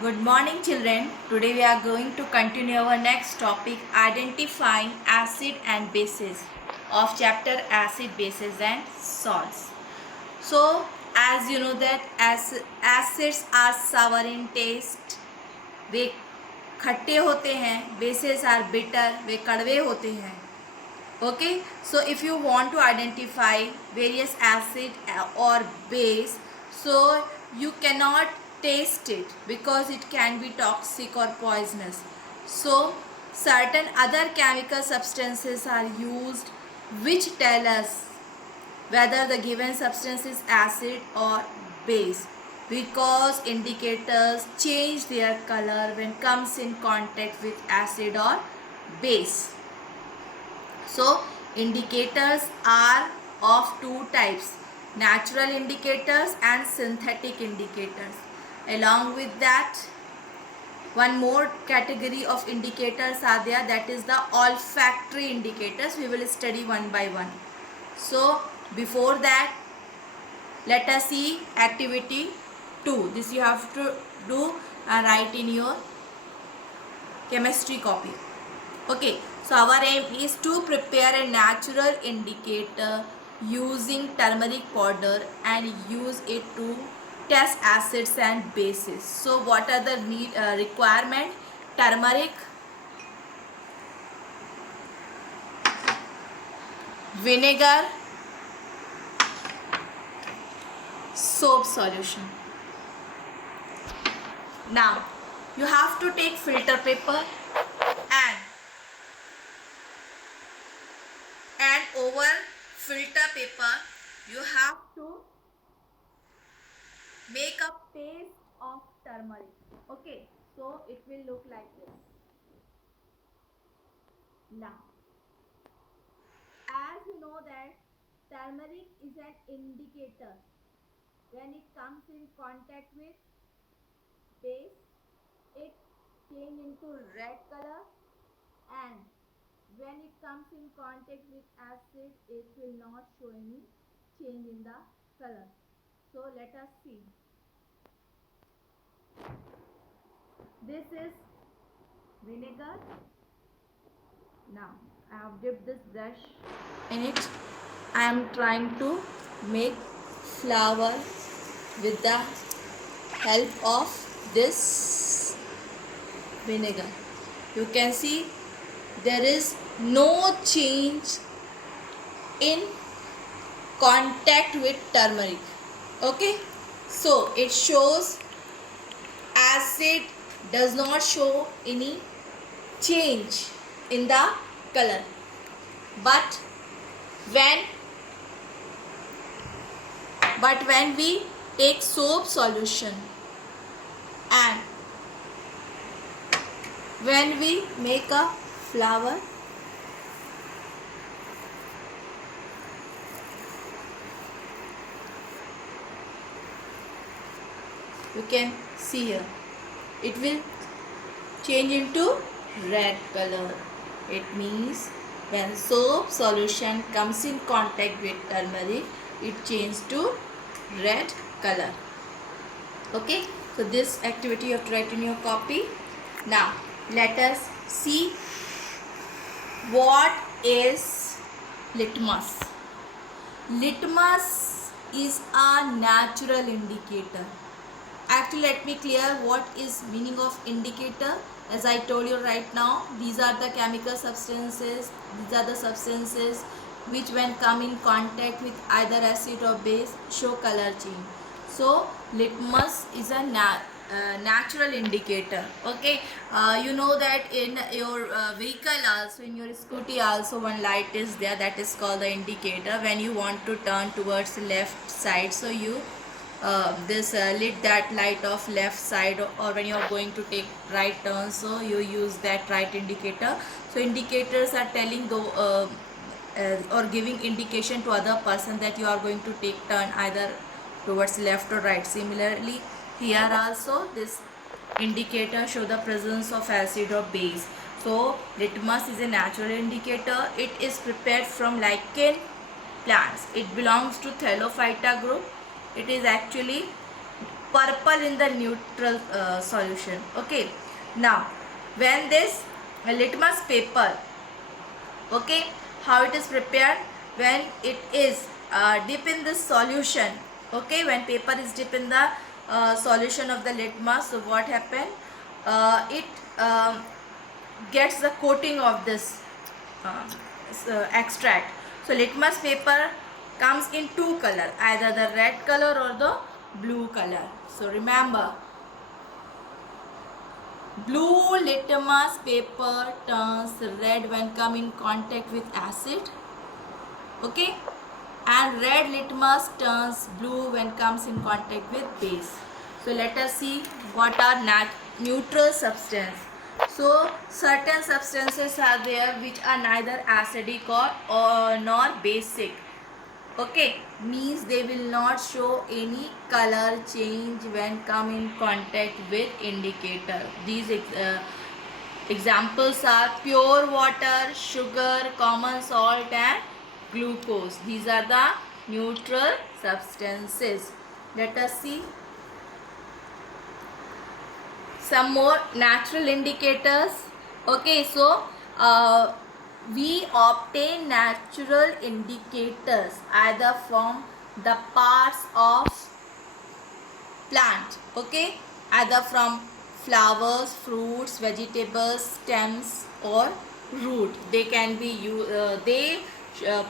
Good morning, children. Today we are going to continue our next topic, identifying acid and bases of chapter acid, bases and salts. So, as you know that acids are sour in taste, वे खट्टे होते हैं. Bases are bitter, वे कड़वे होते हैं. Okay, so if you want to identify various acid or base, so you cannot taste it because it can be toxic or poisonous. So certain other chemical substances are used which tell us whether the given substance is acid or base, because indicators change their color when comes in contact with acid or base. So indicators are of two types, natural indicators and synthetic indicators. Along with that, one more category of indicators are there, that is the olfactory indicators. We will study one by one. So before that, let us see activity 2. This you have to do and write in your chemistry copy. Okay, so our aim is to prepare a natural indicator using turmeric powder and use it to test acids and bases. So what are the requirement? Turmeric, vinegar, soap solution. Now you have to take filter paper and over filter paper you have to make a paste of turmeric. Okay, so it will look like this. Now, as you know that turmeric is an indicator. When it comes in contact with base, it change into red color, and when it comes in contact with acid, it will not show any change in the color. So let us see. This is vinegar. Now I have dipped this brush in it. I am trying to make flower with the help of this vinegar. You can see there is no change in contact with turmeric. Okay, so it shows acid does not show any change in the color, but when we take soap solution and when we make a flower, you can see here it will change into red color. It means when soap solution comes in contact with turmeric, it changes to red color. Okay, so this activity you have to write in your copy. Now let us see what is litmus. Litmus is a natural indicator. Actually, let me clear what is meaning of indicator. As I told you right now, these are the chemical substances. These are the substances which when come in contact with either acid or base show color change. So litmus is a natural indicator. Okay, you know that in your vehicle also, in your scooty also, one light is there, that is called the indicator. When you want to turn towards left side, so you lit that light of left side, or when you are going to take right turn, so you use that right indicator. So indicators are telling or giving indication to other person that you are going to take turn either towards left or right. Similarly here also this indicator show the presence of acid or base. So litmus is a natural indicator. It is prepared from lichen plants. It belongs to Thallophyta group. It is actually purple in the neutral solution. Okay, now when this litmus paper, okay, how it is prepared, when it is dip in this solution, okay, when paper is dip in the solution of the litmus, so what happen, it gets the coating of this extract. So litmus paper comes in two color, either the red color or the blue color. So remember, blue litmus paper turns red when come in contact with acid, okay, and red litmus turns blue when comes in contact with base. So let us see what are neutral substance. So certain substances are there which are neither acidic or nor basic. Okay, means they will not show any color change when come in contact with indicator. These examples are pure water, sugar, common salt and glucose. These are the neutral substances. Let us see some more natural indicators. Okay, so we obtain natural indicators either from the parts of plant, okay, either from flowers, fruits, vegetables, stems or root. They can be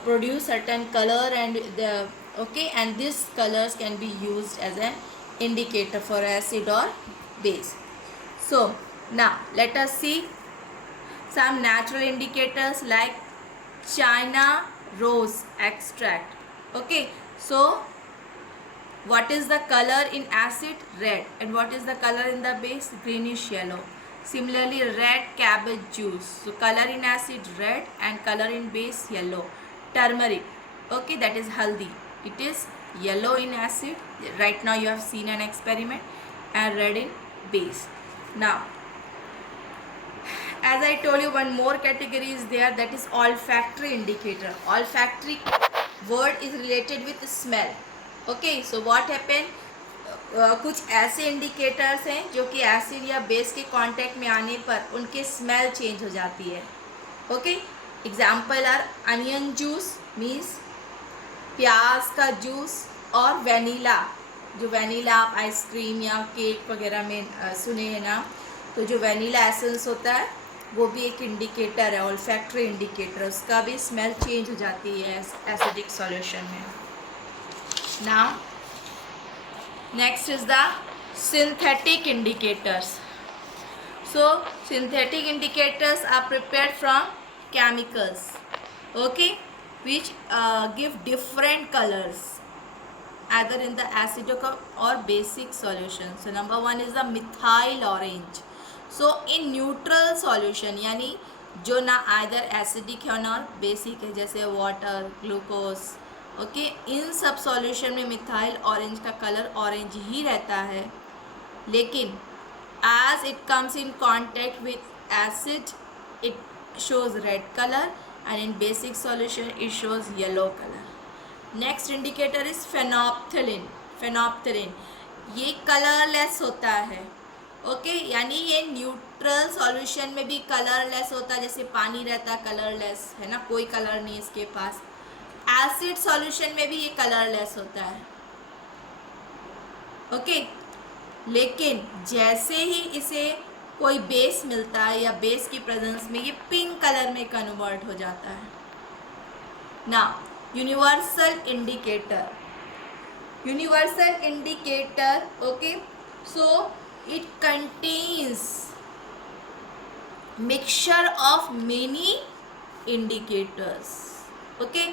produce certain color and the okay, and these colors can be used as an indicator for acid or base. So now let us see some natural indicators like China rose extract. Okay, so what is the color in acid? Red. And what is the color in the base? Greenish yellow. Similarly, red cabbage juice. So color in acid red and color in base yellow. Turmeric, okay, that is haldi. It is yellow in acid. Right now you have seen an experiment, and red in base. Now, as I told you, one more category is there, that is olfactory indicator. Olfactory word is related with smell. Okay, so what happen, कुछ ऐसे indicators हैं जो कि acid या base के contact में आने पर उनके स्मेल चेंज हो जाती है. Okay, example are onion juice means प्याज का जूस, और वेनीला, जो वेनीला आप आइसक्रीम या केक वगैरह में सुने हैं ना, तो जो वेनीला एसेंस होता है वो भी एक इंडिकेटर है, ऑल्फैक्टरी इंडिकेटर. उसका भी स्मेल चेंज हो जाती है एसिडिक सॉल्यूशन में. Now next is the synthetic indicators. So synthetic indicators are prepared from chemicals, okay, which give different colors either in the acidic or basic solution. So number one is the methyl orange. So in neutral solution, यानी जो ना either acidic है ना basic है, जैसे water, glucose, okay, इन सब solution में methyl orange का color orange ही रहता है. लेकिन as it comes in contact with acid, it shows red color, and in basic solution it shows yellow color. Next indicator is phenolphthalein. phenolphthalein ये colourless होता है, okay, यानी ये न्यूट्रल सॉल्यूशन में भी कलरलेस होता है, जैसे पानी रहता है कलरलेस है ना, कोई कलर नहीं इसके पास. एसिड सॉल्यूशन में भी ये कलरलेस होता है, ओके. लेकिन जैसे ही इसे कोई बेस मिलता है या बेस की प्रेजेंस में ये पिंक कलर में कन्वर्ट हो जाता है. Now universal indicator. Universal indicator, okay, so it contains mixture of many indicators, okay.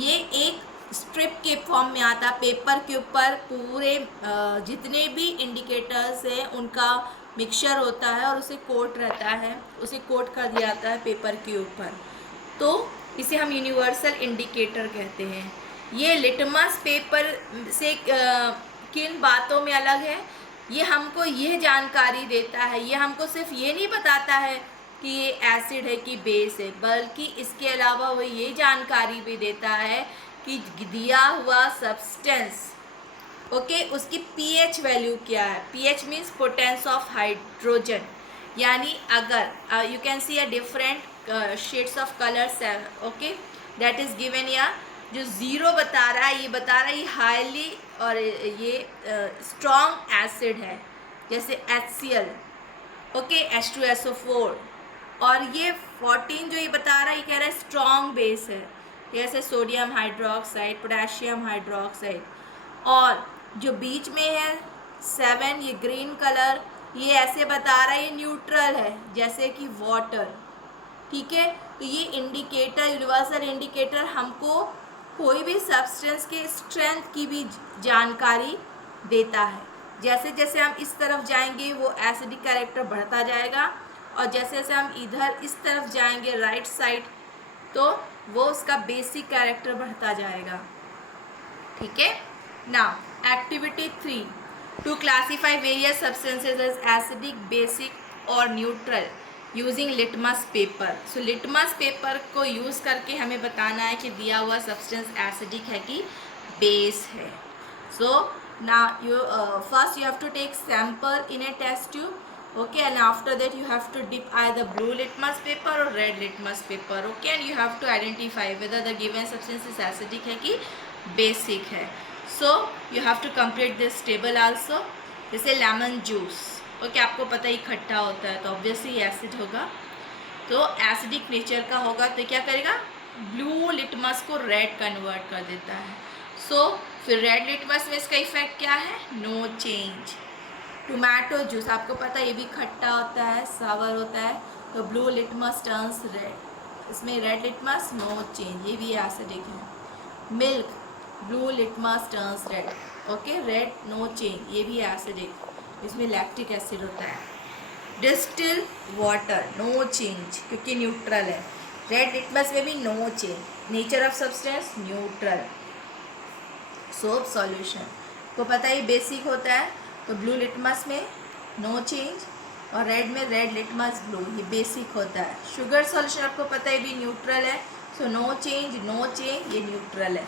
ये एक स्ट्रिप के फॉर्म में आता है, पेपर के ऊपर पूरे जितने भी इंडिकेटर्स हैं उनका मिक्सचर होता है और उसे कोट रहता है, उसे कोट कर दिया जाता है पेपर के ऊपर, तो इसे हम यूनिवर्सल इंडिकेटर कहते हैं. ये लिटमस पेपर से किन बातों में अलग है, ये हमको यह जानकारी देता है, ये हमको सिर्फ ये नहीं बताता है कि ये एसिड है कि बेस है, बल्कि इसके अलावा वो ये जानकारी भी देता है कि दिया हुआ सब्सटेंस ओके, उसकी पीएच वैल्यू क्या है? PH means potence of hydrogen, यानी अगर you can see a different shades of colours, okay, that is given. या जो ज़ीरो बता रहा है, ये बता रहा है ये हाईली और ये स्ट्रॉन्ग एसिड है, जैसे HCl, ओके, H2SO4। और ये 14 जो ये बता रहा है, ये कह रहा है स्ट्रॉन्ग बेस है, जैसे सोडियम हाइड्रोक्साइड, पोटेशियम हाइड्रोक्साइड। और जो बीच में है 7, ये ग्रीन कलर, ये ऐसे बता रहा है ये न्यूट्रल है, जैसे कि वाटर। ठीक है, तो ये इंडिकेटर, यूनिवर्सल इंडिकेटर हमको कोई भी सब्सटेंस के स्ट्रेंथ की भी जानकारी देता है। जैसे जैसे हम इस तरफ जाएंगे वो एसिडिक कैरेक्टर बढ़ता जाएगा, और जैसे जैसे हम इधर इस तरफ जाएंगे राइट साइड, तो वो उसका बेसिक कैरेक्टर बढ़ता जाएगा। ठीक है, now activity 3, to classify various substances as acidic, basic और neutral using litmus paper. So litmus paper को यूज़ करके हमें बताना है कि दिया हुआ सब्सटेंस एसिडिक है कि बेस है। सो now you first you have to take sample in a test tube, okay, and after that you have to dip either blue litmus paper or red litmus paper, okay, and you have to identify whether the given substance is acidic है कि basic है. So you have to complete this table also. जैसे lemon juice, okay, आपको पता ही खट्टा होता है तो ऑब्वियसली एसिड होगा, तो एसिडिक नेचर का होगा, तो क्या करेगा, ब्लू लिटमस को रेड कन्वर्ट कर देता है. सो फिर रेड लिटमस में इसका इफेक्ट क्या है, नो चेंज. टोमेटो जूस आपको पता है ये भी खट्टा होता है, सावर होता है, तो ब्लू लिटमस टर्न्स रेड, इसमें रेड लिटमस नो चेंज, ये भी एसिडिक है. Milk, blue litmus turns red, okay, red no change, ये भी एसिडिक, इसमें लैक्टिक एसिड होता है. डिस्टिल वाटर नो चेंज क्योंकि न्यूट्रल है. रेड लिटमस में भी no change, nature of substance neutral. Soap solution को पता ही बेसिक होता है, तो ब्लू लिटमस में नो चेंज और रेड में रेड लिटमस ब्लू, ये बेसिक होता है. शुगर सॉल्यूशन आपको पता है भी न्यूट्रल है, सो नो चेंज, ये न्यूट्रल है.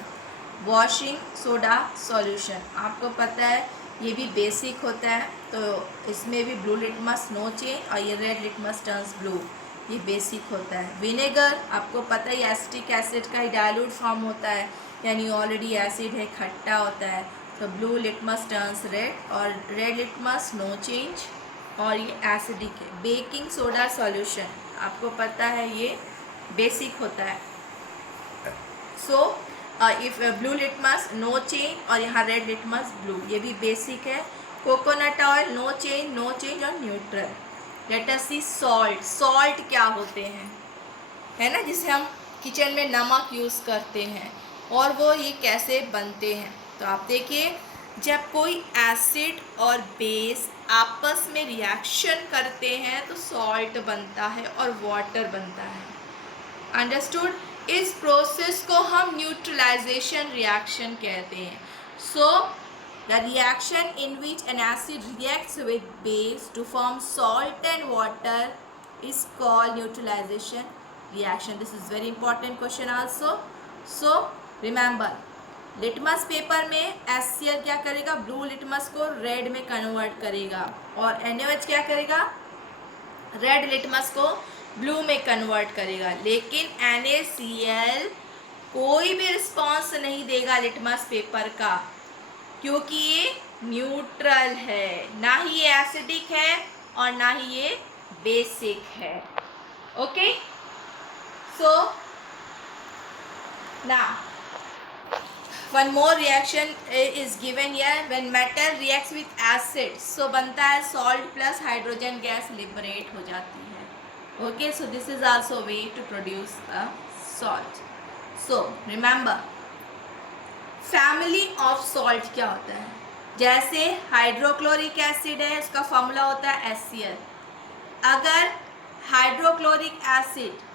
वॉशिंग सोडा सॉल्यूशन आपको पता है ये भी बेसिक होता है, तो इसमें भी ब्लू लिटमस नो चेंज और ये रेड लिटमस टर्न्स ब्लू, ये बेसिक होता है. विनेगर आपको पता ही एसिटिक एसिड का ही डाइल्यूट फॉर्म होता है, यानी ऑलरेडी एसिड है, खट्टा होता है, तो ब्लू लिटमस टर्न्स रेड और रेड लिटमस नो चेंज और ये एसिडिक है. बेकिंग सोडा सॉल्यूशन आपको पता है ये बेसिक होता है, so if blue litmus no change और यहाँ रेड लिटमस ब्लू, ये भी बेसिक है. कोकोनट ऑयल नो चेंज और neutral. Let us see salt. Salt क्या होते हैं, है ना, जिसे हम किचन में नमक यूज़ करते हैं, और वो ये कैसे बनते हैं. तो आप देखिए, जब कोई एसिड और बेस आपस में रिएक्शन करते हैं तो सॉल्ट बनता है और वाटर बनता है. अंडरस्टूड. इस प्रोसेस को हम न्यूट्रलाइजेशन रिएक्शन कहते हैं. So the reaction in which an acid reacts with base to form salt and water is called neutralization reaction. This is very important question also. So remember, litmus paper में HCl क्या करेगा, blue litmus को red में convert करेगा, और NaOH क्या करेगा, red litmus को ब्लू में कन्वर्ट करेगा. लेकिन NaCl कोई भी रिस्पॉन्स नहीं देगा लिटमस पेपर का, क्योंकि ये न्यूट्रल है, ना ही ये एसिडिक है और ना ही ये बेसिक है. Okay, so now one more reaction is given here. When metal reacts with acid, so बनता है salt plus hydrogen gas liberate हो जाती है. Okay, so this is also way to produce a salt. So remember, family of salt क्या होता है, जैसे hydrochloric acid है, उसका फॉर्मूला होता है HCl. अगर hydrochloric acid,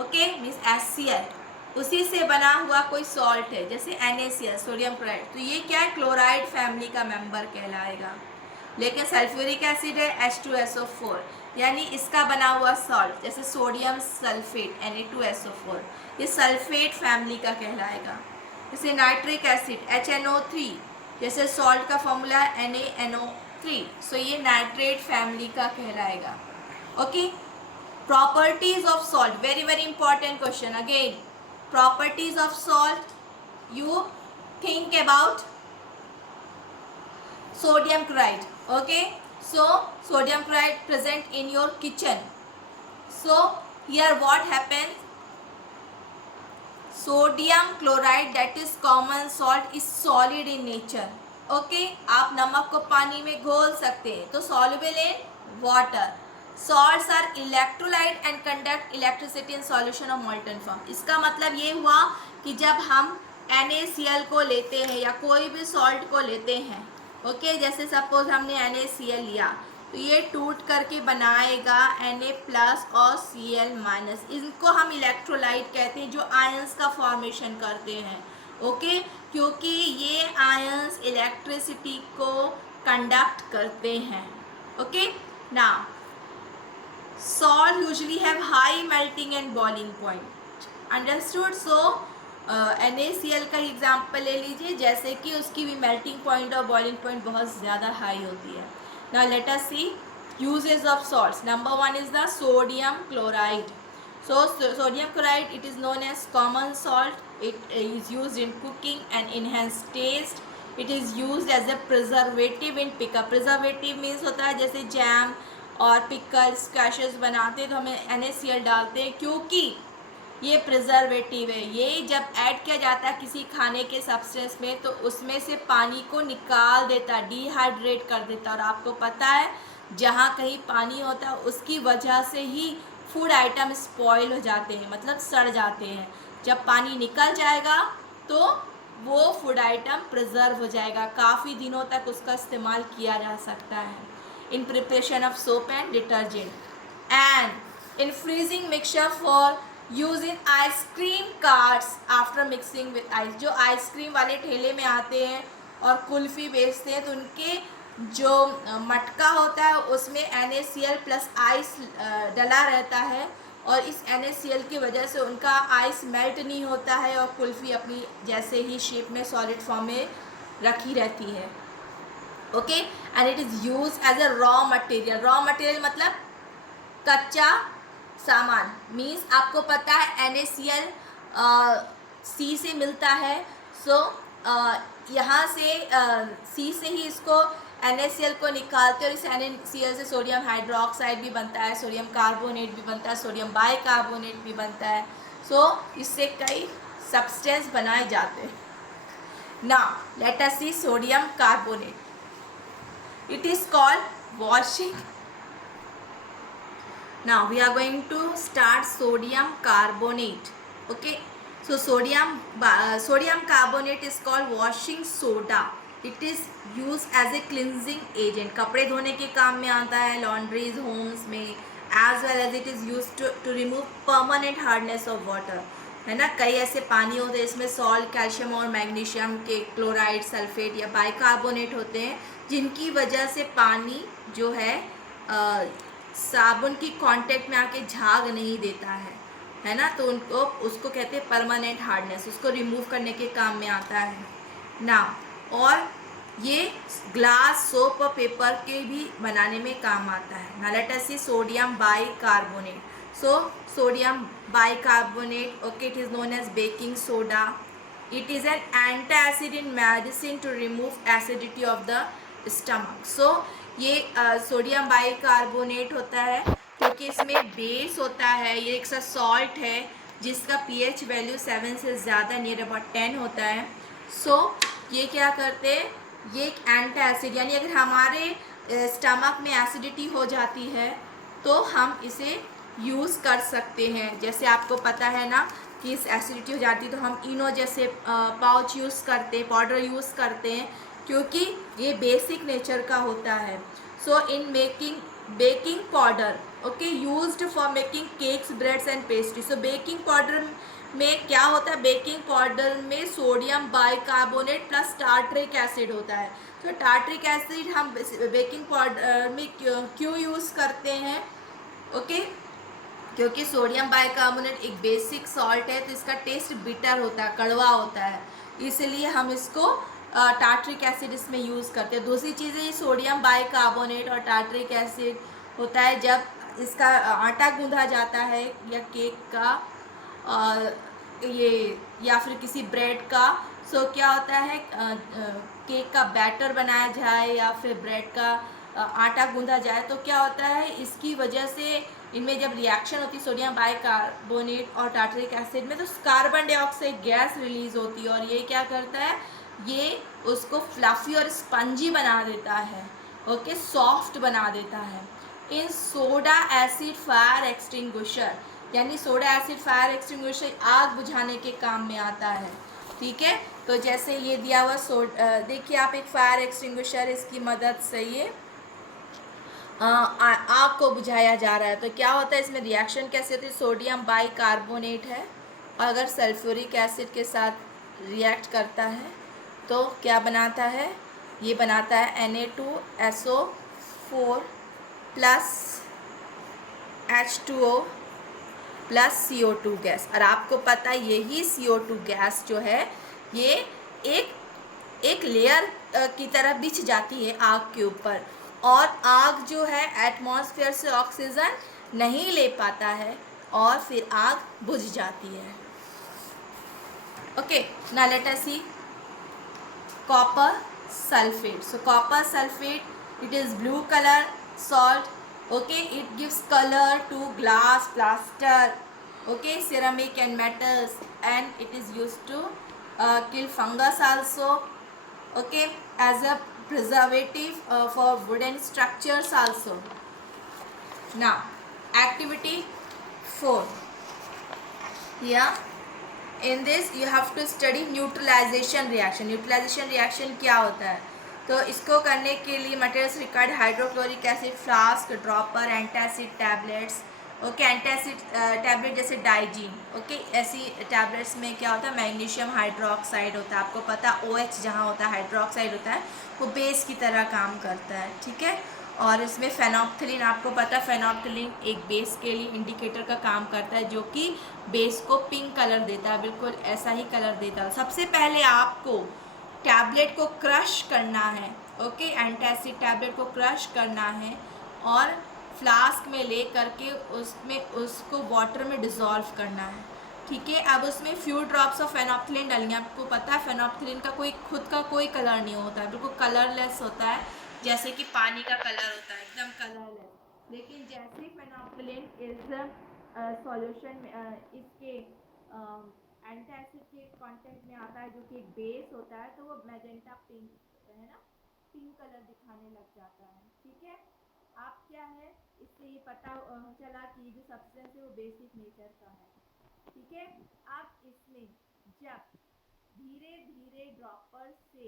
okay, means HCl, उसी से बना हुआ कोई सॉल्ट है, जैसे NaCl, सोडियम क्लोराइड, तो ये क्या है, क्लोराइड फैमिली का मेंबर कहलाएगा. लेकिन सल्फ्यूरिक एसिड है H2SO4, यानी इसका बना हुआ सॉल्ट, जैसे सोडियम सल्फेट Na2SO4, ये सल्फेट फैमिली का कहलाएगा. जैसे नाइट्रिक एसिड HNO3, जैसे सॉल्ट का फॉर्मूला NaNO3, सो ये नाइट्रेट फैमिली का कहलाएगा। Okay, properties of salt, very very important question again. Properties of salt, you think about sodium chloride. Okay, so sodium chloride present in your kitchen. So here what happens, sodium chloride, that is common salt, is solid in nature. Okay, आप नमक को पानी में घोल सकते हैं, तो soluble in water. Salts are electrolyte and conduct electricity in solution of molten form. इसका मतलब ये हुआ कि जब हम NaCl को लेते हैं या कोई भी सॉल्ट को लेते हैं, ओके, जैसे सपोज हमने NaCl लिया, तो ये टूट करके बनाएगा Na+ और Cl-। इनको हम इलेक्ट्रोलाइट कहते हैं, जो आयंस का फॉर्मेशन करते हैं। ओके, क्योंकि ये आयंस इलेक्ट्रिसिटी को कंडक्ट करते हैं। Okay, now salt usually have high melting and boiling point, understood. So NaCl का एग्जाम्पल ले लीजिए, जैसे कि उसकी भी मेल्टिंग पॉइंट और बॉइलिंग पॉइंट बहुत ज़्यादा हाई होती है। Now let us see uses of salts. Number 1 is the sodium chloride. So sodium chloride, it is known as common salt. It is used in cooking and enhance taste. It is used as a preservative in pickup. Preservative means होता है जैसे jam और pickles, squashes बनाते हैं तो हमें NaCl डालते हैं, क्योंकि ये प्रिजर्वेटिव है। ये जब ऐड किया जाता है किसी खाने के सब्सटेंस में, तो उसमें से पानी को निकाल देता है, डिहाइड्रेट कर देता है। और आपको पता है जहाँ कहीं पानी होता है उसकी वजह से ही फूड आइटम स्पॉइल हो जाते हैं, मतलब सड़ जाते हैं। जब पानी निकल जाएगा तो वो फूड आइटम प्रिजर्व हो जाएगा, काफ़ी दिनों तक उसका इस्तेमाल किया जा सकता है in preparation of soap and detergent and in freezing mixture for use in ice cream carts after mixing with ice. जो आइसक्रीम वाले ठेले में आते हैं और कुल्फ़ी बेचते हैं, तो उनके जो मटका होता है उसमें NaCl प्लस आइस डला रहता है, और इस NaCl की वजह से उनका आइस मेल्ट नहीं होता है और कुल्फ़ी अपनी जैसे ही शेप में सॉलिड फॉर्म में रखी रहती है। Okay, and it is use as a raw material. Raw material मतलब कच्चा सामान, मीन्स आपको पता है NaCl सी से मिलता है। सो यहाँ से सी से ही इसको NaCl को निकालते हैं, और इस NaCl से सोडियम हाइड्रोक्साइड भी बनता है, सोडियम कार्बोनेट भी बनता है, सोडियम बाइकार्बोनेट भी बनता है। सो इससे कई सब्सटेंस बनाए जाते हैं। Now let us see sodium carbonate. It is called washing. Now we are going to start sodium carbonate. Okay, so sodium carbonate is called washing soda. It is used as a cleansing agent. कपड़े धोने के काम में आता है laundries Holmes में, as well as it is used to remove permanent hardness of water. है ना, कई ऐसे पानी होते हैं इसमें सॉल्ट, कैल्शियम और मैग्नीशियम के क्लोराइड, सल्फेट या बाइकार्बोनेट होते हैं, जिनकी वजह से पानी जो है साबुन की कांटेक्ट में आके झाग नहीं देता है ना, तो उनको उसको कहते हैं परमानेंट हार्डनेस, उसको रिमूव करने के काम में आता है ना। और ये ग्लास, सोप और पेपर के भी बनाने में काम आता है। ना let us see sodium bicarbonate. So sodium bicarbonate, okay, it is known as baking soda. It is an antacid in medicine to remove acidity of the stomach. So ये सोडियम बाइकार्बोनेट होता है क्योंकि इसमें बेस होता है, ये एक सा सॉल्ट है जिसका pH वैल्यू 7 से ज़्यादा, नियर अबाउट 10 होता है। सो ये क्या करते हैं, ये एक एंटी एसिड, यानी अगर हमारे स्टमक में एसिडिटी हो जाती है तो हम इसे यूज़ कर सकते हैं। जैसे आपको पता है ना कि इस एसिडिटी हो जाती है तो हम इनो जैसे पाउच यूज़ करते हैं, पाउडर यूज़ करते हैं, क्योंकि ये बेसिक नेचर का होता है। So in making baking powder, okay, used for making cakes, breads and pastry. So baking powder में क्या होता है, बेकिंग पाउडर में sodium bicarbonate plus tartaric acid होता है। तो टार्ट्रिक एसिड हम बेकिंग पाउडर में क्यों यूज़ करते हैं, ओके, क्योंकि सोडियम बाइकार्बोनेट एक बेसिक सॉल्ट है, तो इसका टेस्ट बिटर होता है, कड़वा होता है, इसलिए हम इसको टार्ट्रिक एसिड इसमें यूज़ करते हैं। दूसरी चीज़ें सोडियम बाइकार्बोनेट और टार्ट्रिक एसिड होता है जब इसका आटा गूंधा जाता है या केक का ये या फिर किसी ब्रेड का। सो क्या होता है केक का बैटर बनाया जाए या फिर ब्रेड का आटा गूंधा जाए तो क्या होता है इसकी वजह से इनमें जब रिएक्शन होती है सोडियम बाइकार्बोनेट और टार्ट्रिक एसिड में तो कार्बन डाइऑक्साइड गैस रिलीज होती है और ये क्या करता है ये उसको फ्लफी और स्पंजी बना देता है। ओके, सॉफ्ट बना देता है। इन सोडा एसिड फायर एक्सटिंग्विशर, यानी सोडा एसिड फायर एक्सटिंग्विशर आग बुझाने के काम में आता है। ठीक है, तो जैसे ये दिया हुआ देखिए आप एक फायर एक्सटिंग्विशर, इसकी मदद से ये आग को बुझाया जा रहा है। तो क्या होता है इसमें रिएक्शन कैसे होती है, सोडियम बाइकार्बोनेट है अगर सल्फ्यूरिक एसिड के साथ रिएक्ट करता है तो क्या बनाता है, ये बनाता है Na2SO4 plus H2O plus CO2 gas. और आपको पता है यही CO2 गैस जो है ये एक लेयर की तरह बिछ जाती है आग के ऊपर और आग जो है एटमॉस्फेयर से ऑक्सीजन नहीं ले पाता है और फिर आग बुझ जाती है। Okay, now let us C copper sulfate. So copper sulfate, it is blue color salt. Okay, it gives color to glass, plaster, okay, ceramic and metals, and it is used to kill fungus also. Okay, as a preservative for wooden structures also. Now activity 4. Here in this you have to study neutralization reaction. Neutralization reaction क्या होता है, तो इसको करने के लिए materials required hydrochloric acid flask, dropper, antacid tablets. Okay, antacid tablet जैसे Digene. Okay, ऐसी टैबलेट्स में क्या होता है मैग्नीशियम हाइड्रोक्साइड होता है। आपको पता OH जहाँ होता है हाइड्रोक्साइड होता है वो बेस की तरह काम करता है। ठीक है, और इसमें फेनोप्थिलीन, आपको पता है फेनोप्थिलीन एक बेस के लिए इंडिकेटर का काम करता है जो कि बेस को पिंक कलर देता है, बिल्कुल ऐसा ही कलर देता है। सबसे पहले आपको टैबलेट को क्रश करना है। ओके, एंटासिड टैबलेट को क्रश करना है और फ्लास्क में ले करके उसमें उसको वाटर में डिज़ोल्व करना है। ठीक है, अब उसमें फ्यू ड्रॉप्स ऑफ फेनोप्थिलीन डालेंगे। आपको पता है फेनोप्थिलीन का खुद का कोई कलर नहीं होता है, बिल्कुल कलरलेस होता है, जैसे कि पानी का कलर होता है एकदम कलरलेस। लेकिन जैसे ही फेनोप्थिलीन इस सॉल्यूशन में इसके एंटासिड के कांटेक्ट में आता है जो कि एक बेस होता है तो वो मैजेंटा पिंक है ना, पिंक कलर दिखाने लग जाता है। ठीक है, आप क्या है इससे ये पता चला कि जो सब्सटेंस है वो बेसिक नेचर का है। ठीक है, आप इसमें जब धीरे धीरे ड्रॉपर से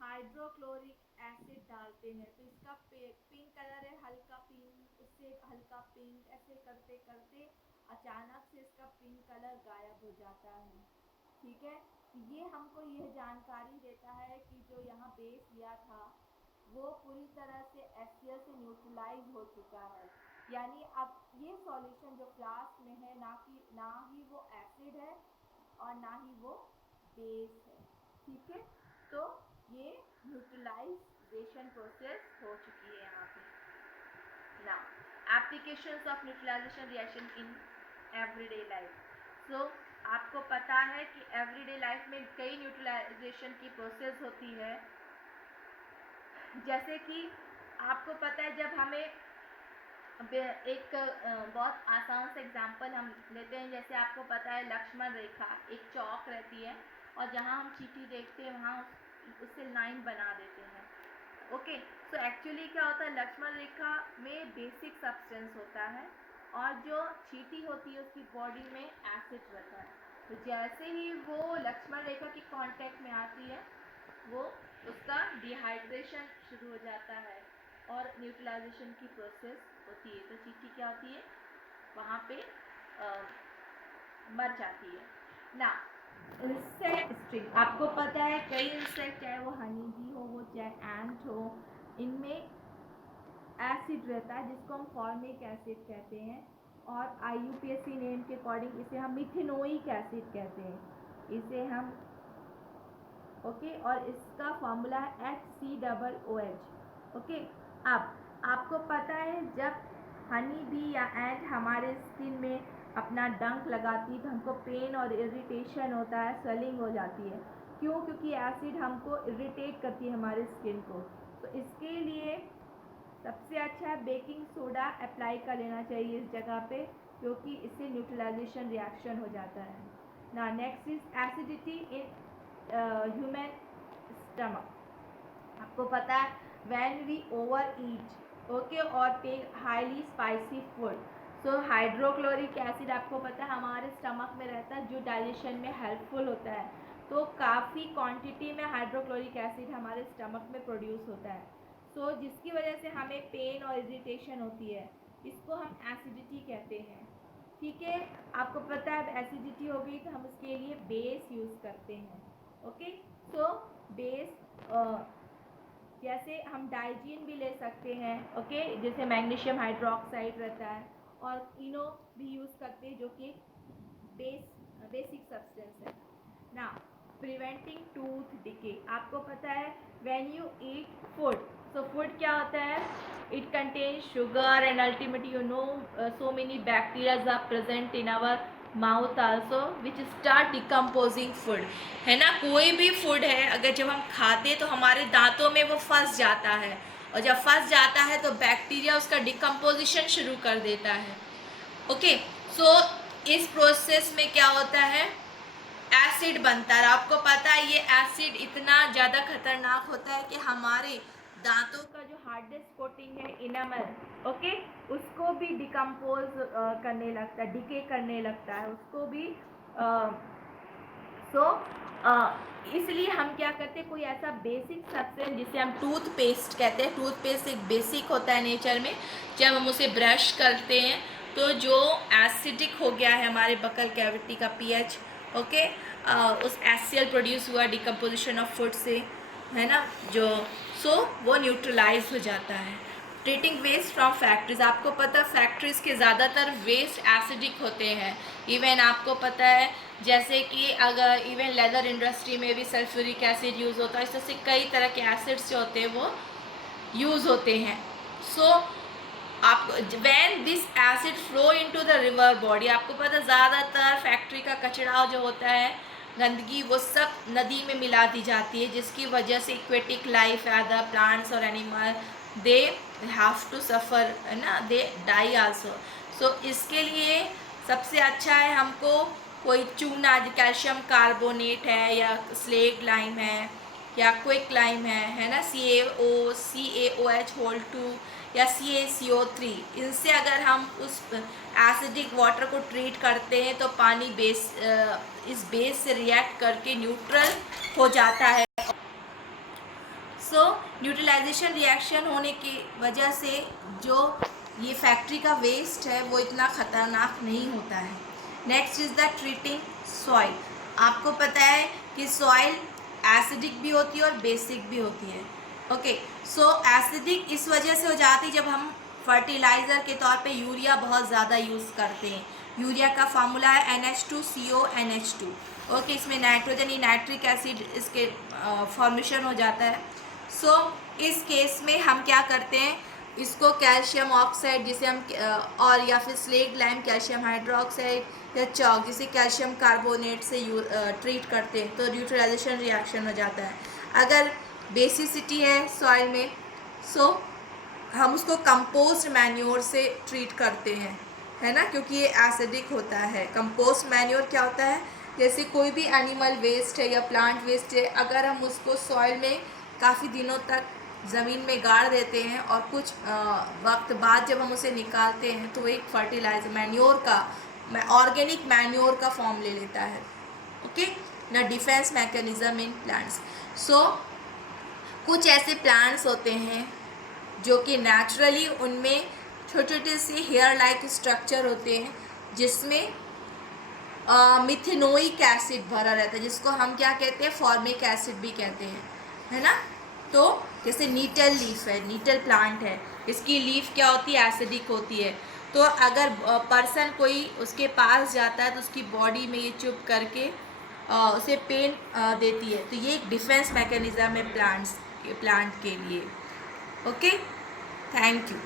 हाइड्रोक्लोरिक एसिड डालते हैं तो इसका पिंक कलर है, हल्का पिंक, उससे हल्का पिंक, ऐसे करते करते अचानक से इसका पिंक कलर गायब हो जाता है। ठीक है, ये हमको यह जानकारी देता है कि जो यहाँ बेस लिया था वो पूरी तरह से HCl से न्यूट्रलाइज हो चुका है, यानी अब ये सॉल्यूशन जो फ्लास्क में है ना ही वो एसिड है और ना ही वो बेस है। ठीक है, तो ये न्यूट्रलाइजेशन प्रोसेस हो चुकी है यहाँ पे। Now applications of neutralization reaction in everyday life. So आपको पता है कि एवरीडे लाइफ में कई न्यूट्रलाइजेशन की प्रोसेस होती है। जैसे कि आपको पता है जब हमें एक बहुत आसान से एग्जांपल हम लेते हैं, जैसे आपको पता है लक्ष्मण रेखा एक चौक रहती है और जहाँ हम चींटी देखते हैं वहाँ उससे लाइन बना देते हैं। ओके, सो एक्चुअली क्या होता है लक्ष्मण रेखा में बेसिक सब्सटेंस होता है और जो चींटी होती है उसकी बॉडी में एसिड रहता है। तो जैसे ही वो लक्ष्मण रेखा की कांटेक्ट में आती है वो उसका डिहाइड्रेशन शुरू हो जाता है और न्यूट्रलाइजेशन की प्रोसेस होती है। तो चींटी क्या होती है वहाँ पे मर जाती है ना। इंसेक्ट स्टिंग, आपको पता है कई इंसेक्ट चाहे वो हनी बी हो वो चाहे एंट हो, इनमें एसिड रहता है जिसको हम फॉर्मिक एसिड कहते हैं और IUPAC नेम के अकॉर्डिंग इसे हम मिथेनोइक एसिड कहते हैं। इसे हम ओके, और इसका फॉर्मूला है HCOOH। ओके, अब आपको पता है जब हनी बी या एंट हमारे स्किन में अपना डंक लगाती है तो हमको पेन और इरिटेशन होता है, स्वेलिंग हो जाती है। क्यों? क्योंकि एसिड हमको इरिटेट करती है हमारे स्किन को। तो इसके लिए सबसे अच्छा है बेकिंग सोडा अप्लाई कर लेना चाहिए इस जगह पे, क्योंकि इससे न्यूट्रलाइजेशन रिएक्शन हो जाता है ना। Next is acidity in human stomach. आपको पता है when we over eat okay और take highly spicy food, so hydrochloric acid आपको पता है हमारे स्टमक में रहता है जो डाइजेशन में हेल्पफुल होता है। तो काफ़ी क्वांटिटी में हाइड्रोक्लोरिक एसिड हमारे स्टमक में प्रोड्यूस होता है, सो जिसकी वजह से हमें पेन और इरिटेशन होती है। इसको हम एसिडिटी कहते हैं। ठीक है, आपको पता है अब एसिडिटी हो गई तो हम इसके लिए बेस यूज़ करते हैं। ओके, सो बेस जैसे हम डाइजीन भी ले सकते हैं। ओके, जैसे मैग्नीशियम हाइड्रोक्साइड रहता है, और इनो भी यूज़ करते हैं जो कि बेसिक सब्सटेंस है ना। प्रिवेंटिंग टूथ डिके, आपको पता है when you eat food, so food क्या होता है, it contains sugar and ultimately you know so many bacterias are present in our mouth also which start decomposing food, है ना। कोई भी फूड है अगर जब हम खाते हैं तो हमारे दांतों में वो फंस जाता है, और जब फंस जाता है तो बैक्टीरिया उसका डिकम्पोजिशन शुरू कर देता है। ओके, सो इस प्रोसेस में क्या होता है, एसिड बनता है। आपको पता है ये एसिड इतना ज़्यादा खतरनाक होता है कि हमारे दांतों का जो हार्डेस्ट कोटिंग है इनामल, ओके, उसको भी डिकम्पोज करने लगता है, डिके करने लगता है उसको भी। इसलिए हम क्या करते हैं, कोई ऐसा बेसिक सब्सटेंस जिसे हम टूथपेस्ट कहते हैं, टूथपेस्ट एक बेसिक होता है नेचर में, जब हम उसे ब्रश करते हैं तो जो एसिडिक हो गया है हमारे बकल कैविटी का पीएच, ओके, उस एचसीएल प्रोड्यूस हुआ डिकम्पोजिशन ऑफ फूड से, है ना, जो वो न्यूट्रलाइज हो जाता है। ट्रीटिंग वेस्ट फ्रॉम फैक्ट्रीज, आपको पता है फैक्ट्रीज के ज़्यादातर वेस्ट एसिडिक होते हैं। इवन आपको पता है जैसे कि अगर इवन लेदर इंडस्ट्री में भी सल्फ्यूरिक एसिड यूज़ होता है, इस तरह से कई तरह के एसिड्स जो होते हैं वो यूज़ होते हैं। सो आपको when this acid flow into the river body, आपको पता है ज़्यादातर फैक्ट्री का कचरा जो होता है, गंदगी, वो सब नदी में मिला दी जाती है, जिसकी वजह से एक्वेटिक लाइफ अदर प्लांट्स और animal they have to suffer, है ना, दे डाई आल्सो। सो इसके लिए सबसे अच्छा है हमको कोई चूना, कैल्शियम कार्बोनेट है या स्लेग लाइम है या क्विक लाइम है ना, CaOH2 या CaCO3, इनसे अगर हम उस एसिडिक वाटर को ट्रीट करते हैं तो पानी इस बेस से रिएक्ट करके न्यूट्रल हो जाता है। सो न्यूट्रलाइजेशन रिएक्शन होने की वजह से जो ये फैक्ट्री का वेस्ट है वो इतना ख़तरनाक नहीं होता है। Next is the treating soil, आपको पता है कि सॉइल एसिडिक भी होती है और बेसिक भी होती है। ओके, सो एसिडिक इस वजह से हो जाती है जब हम फर्टिलाइज़र के तौर पे यूरिया बहुत ज़्यादा यूज़ करते हैं। यूरिया का फार्मूला है NH2CONH2। ओके, इसमें नाइट्रोजन नाइट्रिक एसिड इसके फॉर्मेशन हो जाता है। सो इस केस में हम क्या करते हैं, इसको कैल्शियम ऑक्साइड जिसे हम और या फिर स्लेग लाइम कैल्शियम हाइड्रोक्साइड या चॉक जिसे कैल्शियम कार्बोनेट से ट्रीट करते हैं तो न्यूट्रलाइजेशन रिएक्शन हो जाता है। अगर बेसिसिटी है सॉइल में, सो हम उसको कंपोस्ट मैन्योर से ट्रीट करते हैं, है ना, क्योंकि ये एसिडिक होता है। कंपोस्ट मैन्योर क्या होता है, जैसे कोई भी एनिमल वेस्ट है या प्लांट वेस्ट है, अगर हम उसको सॉइल में काफ़ी दिनों तक ज़मीन में गाड़ देते हैं और कुछ वक्त बाद जब हम उसे निकालते हैं तो एक फर्टिलाइजर मैन्योर का, ऑर्गेनिक मैन्योर का फॉर्म ले लेता है। ओके ना, डिफेंस मैकेनिज्म इन प्लांट्स। सो कुछ ऐसे प्लांट्स होते हैं जो कि नेचुरली उनमें छोटे छोटे से हेयर लाइक स्ट्रक्चर होते हैं जिसमें मिथेनोइक एसिड भरा रहता है, जिसको हम क्या कहते हैं, फॉर्मिक एसिड भी कहते हैं, है ना। तो जैसे नीटल लीफ है, नीटल प्लांट है, इसकी लीफ क्या होती है, एसिडिक होती है। तो अगर पर्सन कोई उसके पास जाता है तो उसकी बॉडी में ये चुभ करके उसे पेन देती है। तो ये एक डिफेंस मैकेनिज्म है प्लांट के लिए। Okay, thank you.